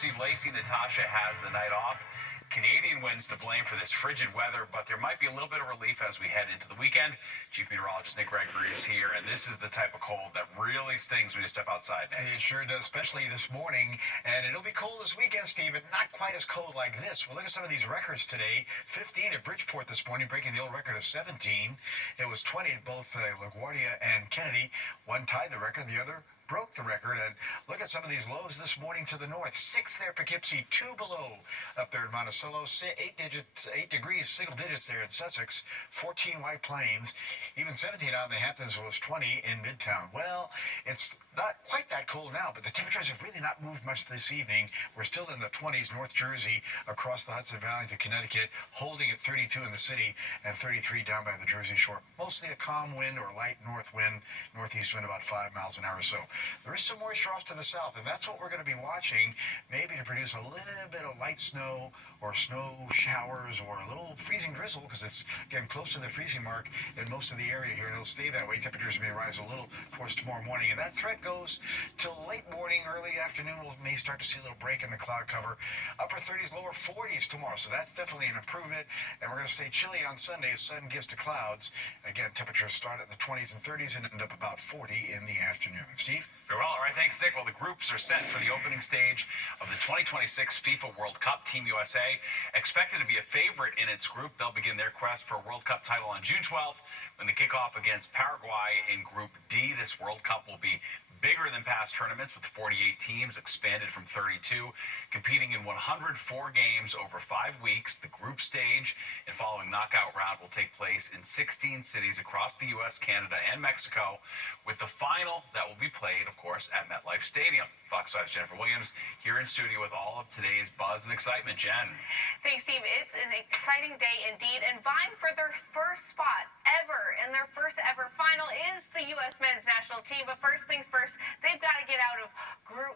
Steve Lacey, Natasha has the night off. Canadian winds to blame for this frigid weather, but there might be a little bit of relief as we head into the weekend. Chief Meteorologist Nick Gregory is here, and this is the type of cold that really stings when you step outside, Nick. It sure does, especially this morning. And it'll be cold this weekend, Steve, but not quite as cold like this. Well, look at some of these records today. 15 at Bridgeport this morning, breaking the old record of 17. It was 20 at both LaGuardia and Kennedy. One tied the record, the other broke the record. And look at some of these lows this morning to the north. 6 there, Poughkeepsie, 2 below up there in Monticello, 8 degrees, single digits there in Sussex, 14 White Plains, even 17 out in the Hamptons, was 20 in Midtown. Well, it's not quite that cold now, but the temperatures have really not moved much this evening. We're still in the 20s, North Jersey, across the Hudson Valley to Connecticut, holding at 32 in the city and 33 down by the Jersey Shore. Mostly a calm wind or light north wind, northeast wind about 5 miles an hour or so. There is some moisture off to the south, and that's what we're going to be watching, maybe to produce a little bit of light snow or snow showers or a little freezing drizzle, because it's getting close to the freezing mark in most of the area here, and it'll stay that way. Temperatures may rise a little towards tomorrow morning, and that threat goes till late morning, early afternoon. We may start to see a little break in the cloud cover. Upper 30s, lower 40s tomorrow, so that's definitely an improvement, and we're going to stay chilly on Sunday as sun gives to clouds. Again, temperatures start in the 20s and 30s and end up about 40 in the afternoon. Steve? Very well. All right, thanks, Nick. Well, the groups are set for the opening stage of the 2026 FIFA World Cup. Team USA expected to be a favorite in its group. They'll begin their quest for a World Cup title on June 12th when they kick off against Paraguay in Group D. This World Cup will be bigger than past tournaments, with 48 teams expanded from 32, competing in 104 games over 5 weeks. The group stage and following knockout round will take place in 16 cities across the U.S., Canada, and Mexico, with the final that will be played, of course, at MetLife Stadium. Fox 5's Jennifer Williams here in studio with all of today's buzz and excitement. Jen. Thanks, Steve. It's an exciting day indeed, and vying for their first spot ever in their first ever final is the U.S. men's national team. But first things first, they've got to get out of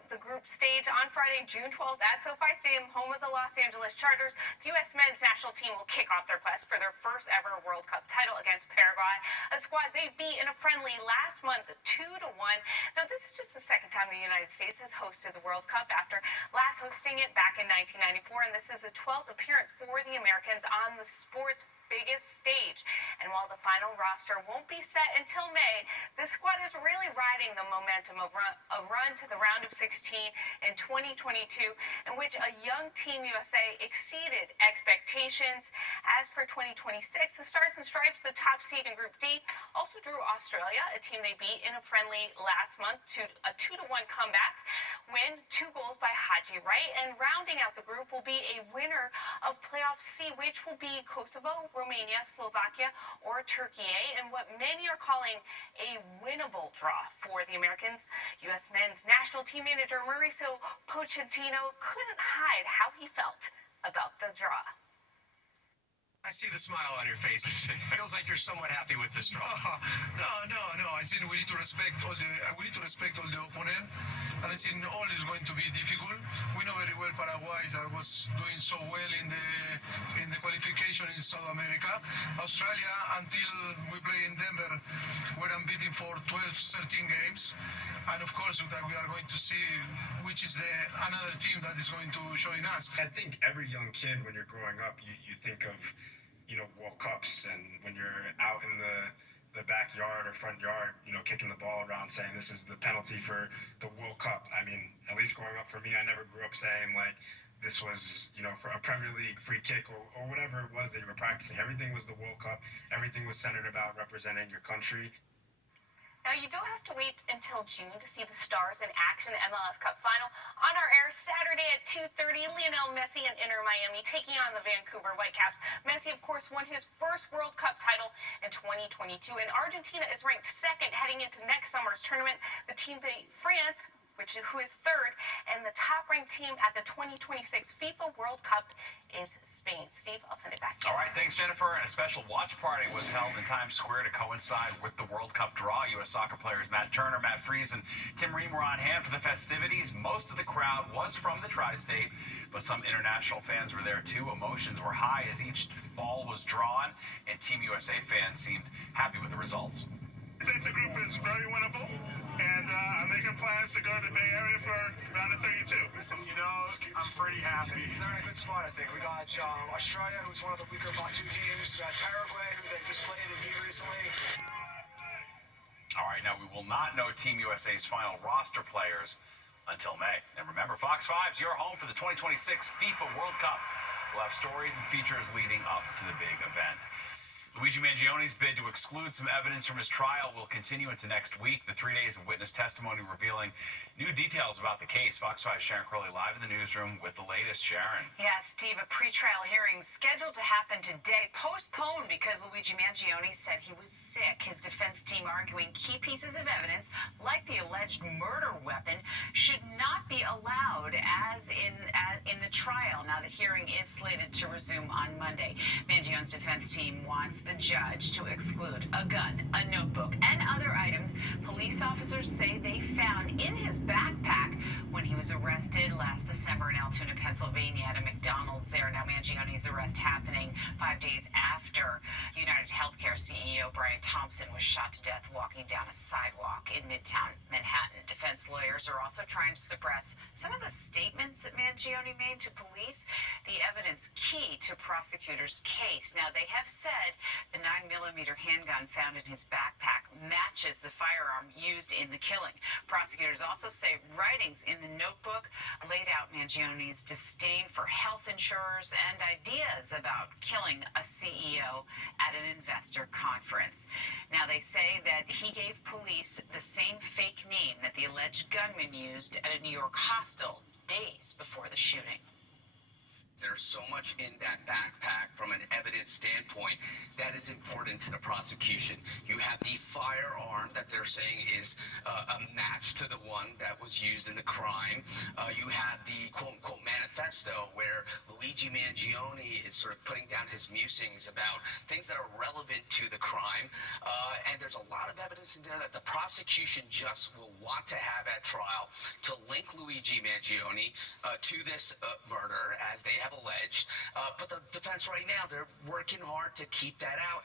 the group stage on Friday, June 12th at SoFi Stadium, home of the Los Angeles Chargers. The U.S. men's national team will kick off their quest for their first ever World Cup title against Paraguay, a squad they beat in a friendly last month 2-1. Now, this is just the second time the United States has hosted the World Cup after last hosting it back in 1994, and this is the 12th appearance for the Americans on the sport's biggest stage. And while the final roster won't be set until May, this squad is really riding the momentum of a run to the round of 16 in 2022, in which a young Team USA exceeded expectations. As for 2026, the Stars and Stripes, the top seed in Group D, also drew Australia, a team they beat in a friendly last month, to a 2-1 comeback win, 2 goals by Haji Wright. And rounding out the group will be a winner of Playoff C, which will be Kosovo, Romania, Slovakia, or Turkey, and what many are calling a winnable draw for the Americans. U.S. men's national team manager Mauricio Pochettino couldn't hide how he felt about the draw. I see the smile on your face. It feels like you're somewhat happy with this draw. No. I think we need to respect all the opponent, and I think all is going to be difficult. We know very well Paraguay that was doing so well in the qualification in South America. Australia, until we play in Denver, were unbeaten for 12-13 games, and of course that we are going to see which is another team that is going to join us. I think every young kid, when you're growing up, you think of World Cups, and when you're out in the backyard or front yard, kicking the ball around, saying this is the penalty for the World Cup. I mean, at least growing up for me, I never grew up saying like this was, for a Premier League free kick or whatever it was that you were practicing. Everything was the World Cup. Everything was centered about representing your country. Now, you don't have to wait until June to see the Stars in action MLS Cup Final. On our air Saturday at 2:30, Lionel Messi and Inter Miami taking on the Vancouver Whitecaps. Messi, of course, won his first World Cup title in 2022, and Argentina is ranked second heading into next summer's tournament. The team beat France, who is third, and the top-ranked team at the 2026 FIFA World Cup is Spain. Steve, I'll send it back to you. All right, thanks, Jennifer. And a special watch party was held in Times Square to coincide with the World Cup draw. U.S. soccer players Matt Turner, Matt Freese, and Tim Ream were on hand for the festivities. Most of the crowd was from the tri-state, but some international fans were there too. Emotions were high as each ball was drawn, and Team USA fans seemed happy with the results. I think the group is very winnable. and I'm making plans to go to the Bay Area for round of 32. You know, I'm pretty happy. They're in a good spot, I think. We got Australia, who's one of the weaker Batu teams. We got Paraguay, who they just played and beat recently. All right, now we will not know Team USA's final roster players until May. And remember, Fox 5's your home for the 2026 FIFA World Cup. We'll have stories and features leading up to the big event. Luigi Mangioni's bid to exclude some evidence from his trial will continue into next week. The 3 days of witness testimony revealing new details about the case. Fox 5's Sharon Crowley live in the newsroom with the latest. Sharon. Yeah, Steve, a pretrial hearing scheduled to happen today, postponed because Luigi Mangioni said he was sick. His defense team arguing key pieces of evidence, like the alleged murder weapon, should not be allowed as in the trial. Now, the hearing is slated to resume on Monday. Mangione's defense team wants the judge to exclude a gun, a notebook, and other items police officers say they found in his backpack when he was arrested last December in Altoona, Pennsylvania at a McDonald's there. Now, Mangioni's arrest happening 5 days after United Healthcare CEO Brian Thompson was shot to death walking down a sidewalk in Midtown Manhattan. Defense lawyers are also trying to suppress some of the statements that Mangioni made to police, the evidence key to prosecutors' case. Now, they have said the 9mm handgun found in his backpack matches the firearm used in the killing. Prosecutors also say writings in the notebook laid out Mangioni's disdain for health insurers and ideas about killing a CEO at an investor conference. Now, they say that he gave police the same fake name that the alleged gunman used at a New York hostel days before the shooting. There's so much in that backpack from an evidence standpoint that is important to the prosecution. You have the firearm that they're saying is a match to the one that was used in the crime. You have the quote-unquote manifesto where Luigi Mangioni is sort of putting down his musings about things that are relevant to the crime. And there's a lot of evidence in there that the prosecution just will want to have at trial to link Luigi Mangioni to this murder, as they have alleged, but the defense right now, they're working hard to keep that out.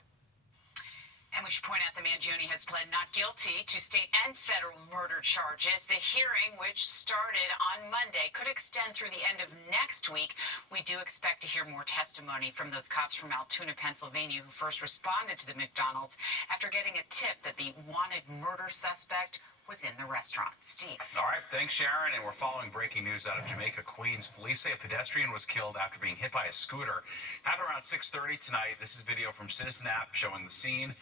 And we should point out that Mangioni has pled not guilty to state and federal murder charges. The hearing, which started on Monday, could extend through the end of next week. We do expect to hear more testimony from those cops from Altoona, Pennsylvania, who first responded to the McDonald's after getting a tip that the wanted murder suspect was in the restaurant. Steve. All right, thanks, Sharon. And we're following breaking news out of Jamaica, Queens. Police say a pedestrian was killed after being hit by a scooter. Happened around 6:30 tonight. This is video from Citizen App showing the scene.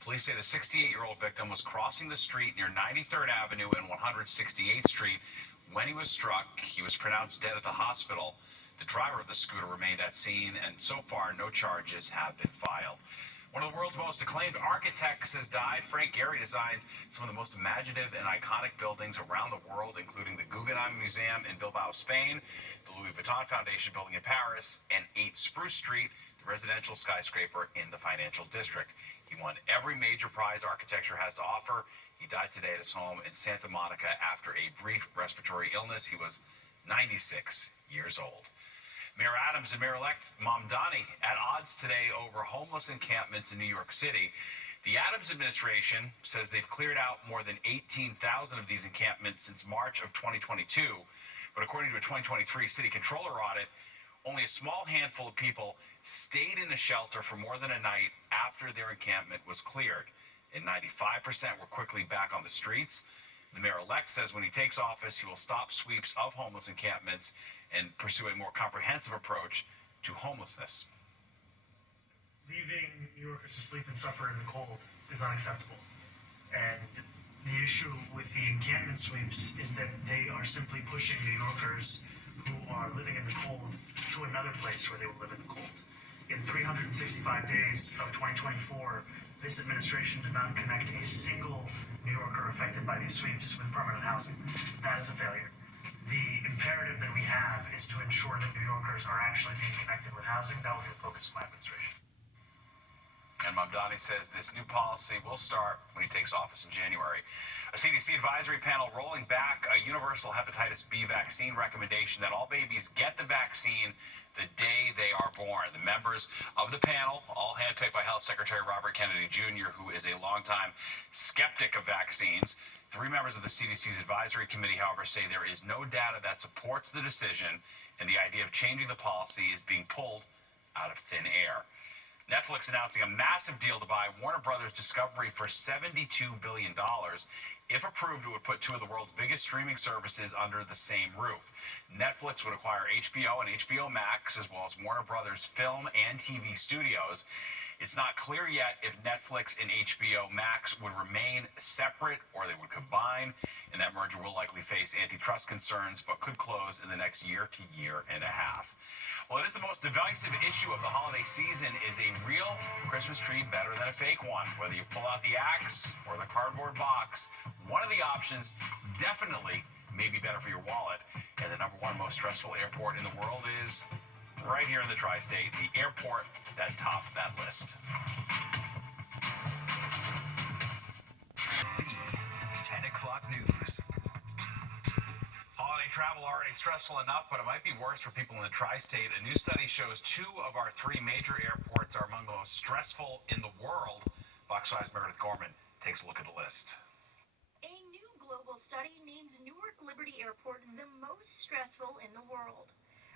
Police say the 68-year-old victim was crossing the street near 93rd Avenue and 168th Street when he was struck. He was pronounced dead at the hospital. The driver of the scooter remained at scene, and so far, no charges have been filed. One of the world's most acclaimed architects has died. Frank Gehry designed some of the most imaginative and iconic buildings around the world, including the Guggenheim Museum in Bilbao, Spain, the Louis Vuitton Foundation building in Paris, and 8 Spruce Street, the residential skyscraper in the financial district. He won every major prize architecture has to offer. He died today at his home in Santa Monica after a brief respiratory illness. He was 96 years old. Mayor Adams and Mayor-elect Mamdani at odds today over homeless encampments in New York City. The Adams administration says they've cleared out more than 18,000 of these encampments since March of 2022. But according to a 2023 city controller audit, only a small handful of people stayed in a shelter for more than a night after their encampment was cleared. And 95% were quickly back on the streets. The mayor-elect says when he takes office, he will stop sweeps of homeless encampments and pursue a more comprehensive approach to homelessness. Leaving New Yorkers to sleep and suffer in the cold is unacceptable. And the issue with the encampment sweeps is that they are simply pushing New Yorkers who are living in the cold to another place where they will live in the cold. In 365 days of 2024, this administration did not connect a single New Yorker affected by these sweeps with permanent housing. That is a failure. The imperative that we have is to ensure that New Yorkers are actually being connected with housing. That will be the focus of my administration. And Mamdani says this new policy will start when he takes office in January. A CDC advisory panel rolling back a universal hepatitis B vaccine recommendation that all babies get the vaccine the day they are born. The members of the panel, all handpicked by Health Secretary Robert Kennedy Jr., who is a longtime skeptic of vaccines, Three members of the CDC's advisory committee, however, say there is no data that supports the decision, and the idea of changing the policy is being pulled out of thin air. Netflix announcing a massive deal to buy Warner Brothers Discovery for $72 billion. If approved, it would put two of the world's biggest streaming services under the same roof. Netflix would acquire HBO and HBO Max, as well as Warner Brothers film and TV studios. It's not clear yet if Netflix and HBO Max would remain separate or they would combine, and that merger will likely face antitrust concerns, but could close in the next year to year and a half. Well, it is the most divisive issue of the holiday season. Is a real Christmas tree better than a fake one? Whether you pull out the axe or the cardboard box, one of the options definitely may be better for your wallet. And the number one most stressful airport in the world is right here in the tri-state, the airport that topped that list. The 10 o'clock news. Holiday travel already stressful enough, but it might be worse for people in the tri-state. A new study shows 2 of our 3 major airports are among the most stressful in the world. Fox 5's Meredith Gorman takes a look at the list. A new global study names Newark Liberty Airport the most stressful in the world.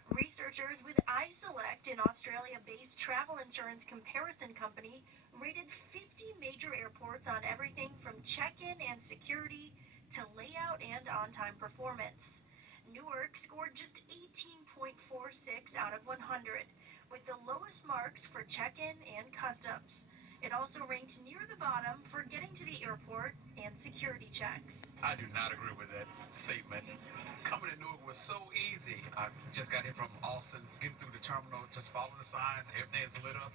Researchers with iSelect, an Australia-based travel insurance comparison company, rated 50 major airports on everything from check-in and security to layout and on-time performance. Newark scored just 18.46 out of 100, with the lowest marks for check-in and customs. It also ranked near the bottom for getting to the airport and security checks. I do not agree with that statement. Coming to Newark was so easy. I just got here from Austin, getting through the terminal, just following the signs, everything's lit up.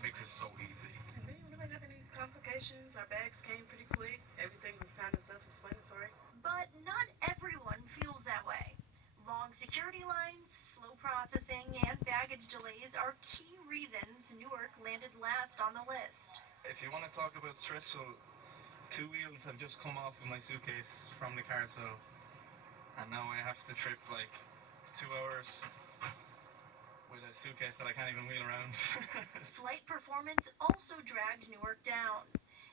Makes it so easy. We didn't really have any complications. Our bags came pretty quick. Everything was kind of self-explanatory. But not everyone feels that way. Long security lines, slow processing, and baggage delays are key reasons Newark landed last on the list. If you want to talk about stressful, 2 wheels have just come off of my suitcase from the car, so and now I have to trip like 2 hours with a suitcase that I can't even wheel around. Flight performance also dragged Newark down.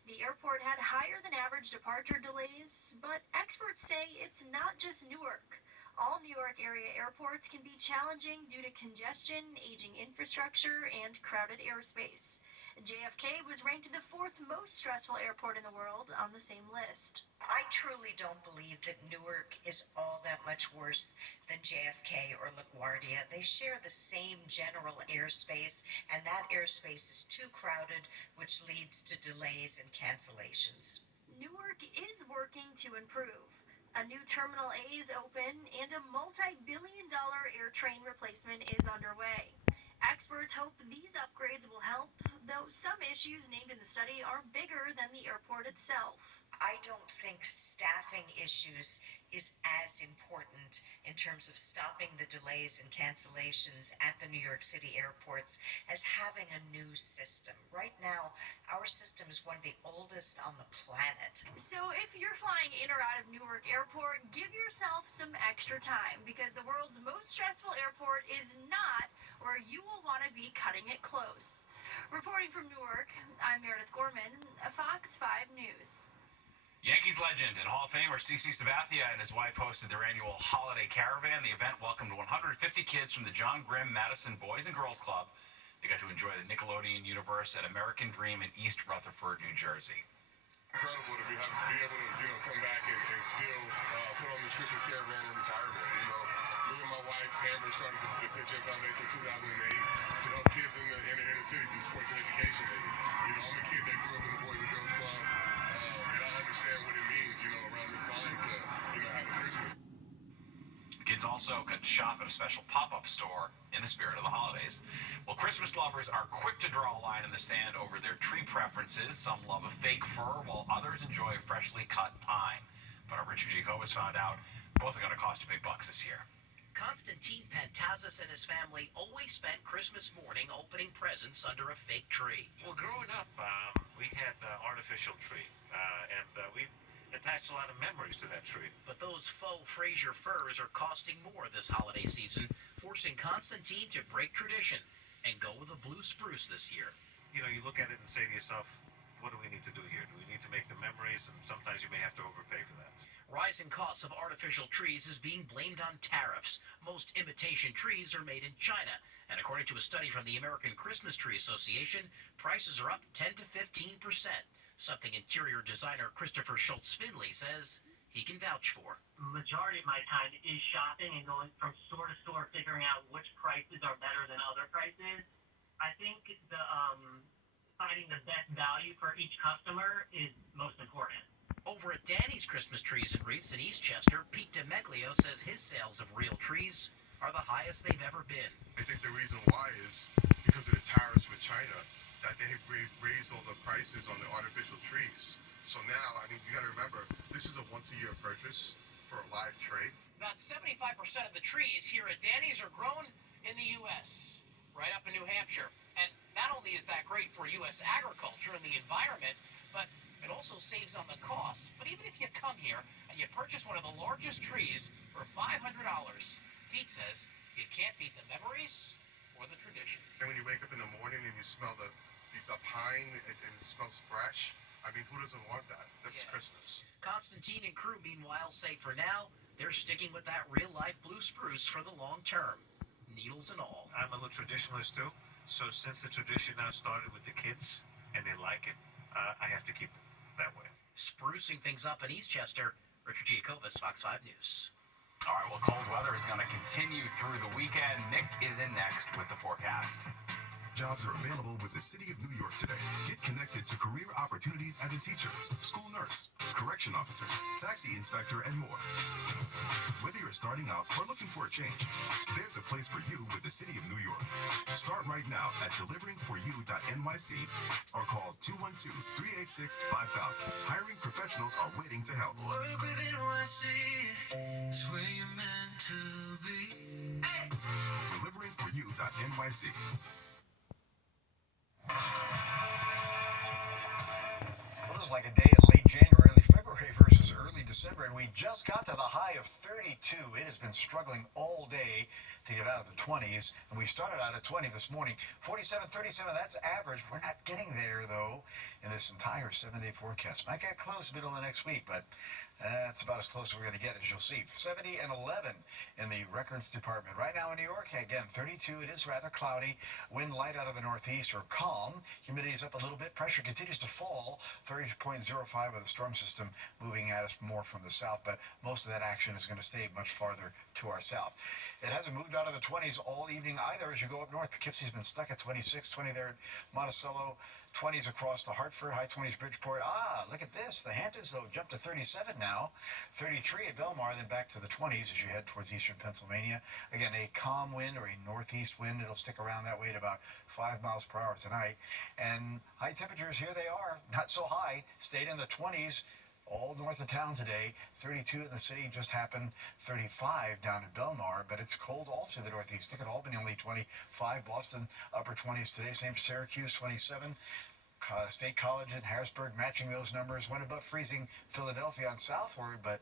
The airport had higher than average departure delays, but experts say it's not just Newark. All New York area airports can be challenging due to congestion, aging infrastructure, and crowded airspace. JFK was ranked the 4th most stressful airport in the world on the same list. I truly don't believe that Newark is all that much worse than JFK or LaGuardia. They share the same general airspace, and that airspace is too crowded, which leads to delays and cancellations. Newark is working to improve. A new Terminal A is open, and a multi-billion-dollar air train replacement is underway. Experts hope these upgrades will help, though some issues named in the study are bigger than the airport itself. I don't think staffing issues is as important in terms of stopping the delays and cancellations at the New York City airports as having a new system. Right now, our system is one of the oldest on the planet. So if you're flying in or out of Newark Airport, give yourself some extra time, because the world's most stressful airport is not where you will want to be cutting it close. Reporting from Newark, I'm Meredith Gorman, Fox 5 News. Yankees legend and Hall of Famer CC Sabathia and his wife hosted their annual holiday caravan. The event welcomed 150 kids from the John Grimm Madison Boys and Girls Club. They got to enjoy the Nickelodeon universe at American Dream in East Rutherford, New Jersey. Incredible to be able to come back and still put on this Christmas caravan in retirement. Me and my wife Amber started the Pitch In Foundation in 2008 to help kids in the inner city through sports and education. And, I'm a kid that grew up in the Boys and Girls Club, and I understand what it means, around this time to, have a Christmas. Kids also got to shop at a special pop-up store in the spirit of the holidays. Well, Christmas lovers are quick to draw a line in the sand over their tree preferences. Some love a fake fir, while others enjoy a freshly cut pine. But our Richard Jacobus found out both are going to cost you big bucks this year. Constantine Pantazis and his family always spent Christmas morning opening presents under a fake tree. Well, growing up, we had an artificial tree, and we attached a lot of memories to that tree. But those faux Fraser firs are costing more this holiday season, forcing Constantine to break tradition and go with a blue spruce this year. You look at it and say to yourself, what do we need to do here? Do we need to make the memories? And sometimes you may have to overpay for that. Rising costs of artificial trees is being blamed on tariffs. Most imitation trees are made in China. And according to a study from the American Christmas Tree Association, prices are up 10 to 15%. Something interior designer Christopher Schultz Finley says he can vouch for. Majority of my time is shopping and going from store to store, figuring out which prices are better than other prices. I think the finding the best value for each customer is most important. Over at Danny's Christmas Trees and Wreaths in Eastchester, Pete DeMeglio says his sales of real trees are the highest they've ever been. I think the reason why is because of the tariffs with China, that they have raised all the prices on the artificial trees. So now, I mean, you got to remember, this is a once-a-year purchase for a live tree. About 75% of the trees here at Danny's are grown in the U.S., right up in New Hampshire. And not only is that great for U.S. agriculture and the environment, but it also saves on the cost. But even if you come here and you purchase one of the largest trees for $500, Pete says you can't beat the memories or the tradition. And when you wake up in the morning and you smell the pine and it smells fresh, I mean, who doesn't want that? That's Christmas. Constantine and crew, meanwhile, say for now, they're sticking with that real-life blue spruce for the long term. Needles and all. I'm a little traditionalist too. So since the tradition now started with the kids and they like it, I have to keep it that way. Sprucing things up in Eastchester, Richard Giacovis, Fox 5 News. All right, well, cold weather is going to continue through the weekend. Nick is in next with the forecast. Jobs are available with the City of New York today. Get connected to career opportunities as a teacher, school nurse, correction officer, taxi inspector, and more. Whether you're starting out or looking for a change, there's a place for you with the City of New York. Start right now at deliveringforyou.nyc or call 212-386-5000. Hiring professionals are waiting to help. Work with NYC is where you're meant to be. Deliveringforyou.nyc. Well, this is like a day in late January, early February versus early December, and we just got to the high of 32. It has been struggling all day to get out of the 20s, and we started out at 20 this morning. 47, 37, that's average. We're not getting there, though, in this entire 7-day forecast. Might get close middle of the next week, but that's about as close as we're going to get, as you'll see. 70 and 11 in the records department. Right now in New York, again, 32. It is rather cloudy. Wind light out of the northeast or calm. Humidity is up a little bit. Pressure continues to fall. 30.05 with a storm system moving at us more from the south, but most of that action is going to stay much farther to our south. It hasn't moved out of the 20s all evening either as you go up north. Poughkeepsie's been stuck at 26, 20 there at Monticello, 20s across to Hartford, high 20s Bridgeport. Look at this. The Hamptons, though, jumped to 37 now. 33 at Belmar, then back to the 20s as you head towards eastern Pennsylvania. Again, a calm wind or a northeast wind. It'll stick around that way at about 5 miles per hour tonight. And high temperatures, here they are. Not so high. Stayed in the 20s. All north of town today. 32 in the city just happened. 35 down at Belmar, but it's cold all through the northeast. Look at Albany, only 25. Boston, upper 20s today. Same for Syracuse, 27. State College and Harrisburg matching those numbers. Went above freezing Philadelphia on southward, but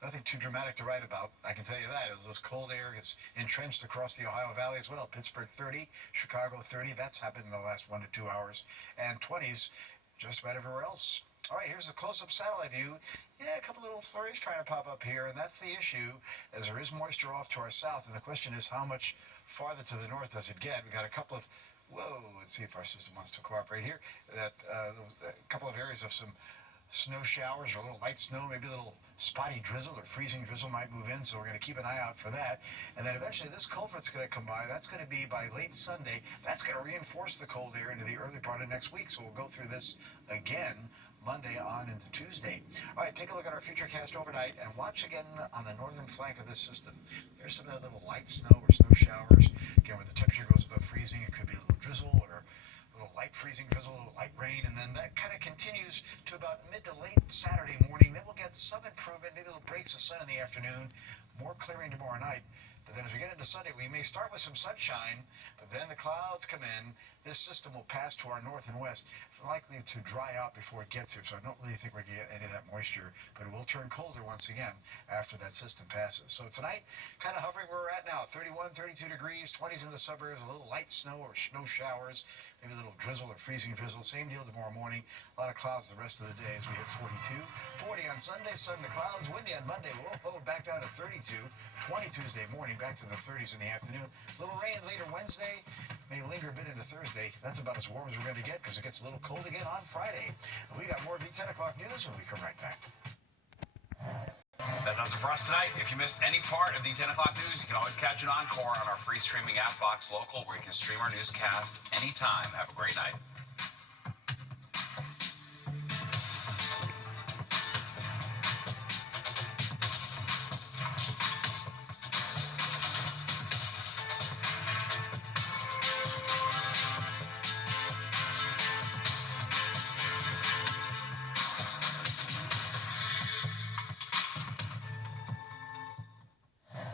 nothing too dramatic to write about. I can tell you that. It was those cold air is entrenched across the Ohio Valley as well. Pittsburgh 30, Chicago 30. That's happened in the last 1 to 2 hours. And 20s just about everywhere else. All right, here's a close-up satellite view. Yeah, a couple little flurries trying to pop up here, and that's the issue, as there is moisture off to our south, and the question is how much farther to the north does it get? We got a couple of, let's see if our system wants to cooperate here. A couple of areas of some snow showers or a little light snow, maybe a little spotty drizzle or freezing drizzle might move in, so we're going to keep an eye out for that. And then eventually this cold front's going to come by. That's going to be by late Sunday. That's going to reinforce the cold air into the early part of next week, so we'll go through this again Monday on into Tuesday. All right, take a look at our futurecast overnight and watch again on the northern flank of this system. There's some of that little light snow or snow showers. Again, where the temperature goes above freezing, it could be a little drizzle or a little light freezing drizzle, a little light rain, and then that kind of continues to about mid to late Saturday morning. Then we'll get some improvement, maybe little breaks of sun in the afternoon, more clearing tomorrow night. But then as we get into Sunday, we may start with some sunshine, but then the clouds come in. this system will pass to our north and west, likely to dry out before it gets here. So I don't really think we're going to get any of that moisture, but it will turn colder once again after that system passes. So tonight, kind of hovering where we're at now, 31, 32 degrees, 20s in the suburbs, a little light snow or snow showers, maybe a little drizzle or freezing drizzle. Same deal tomorrow morning. A lot of clouds the rest of the day as we hit 42. 40 on Sunday, sun to clouds, windy on Monday. We'll back down to 32. 20 Tuesday morning, back to the 30s in the afternoon. A little rain later Wednesday, may linger a bit into Thursday. That's about as warm as we're going to get because it gets a little cold again on Friday. And we got more of the 10 o'clock news when we come right back. That does it for us tonight. If you missed any part of the 10 o'clock news, you can always catch an encore on our free streaming app, Fox Local, where you can stream our newscast anytime. Have a great night.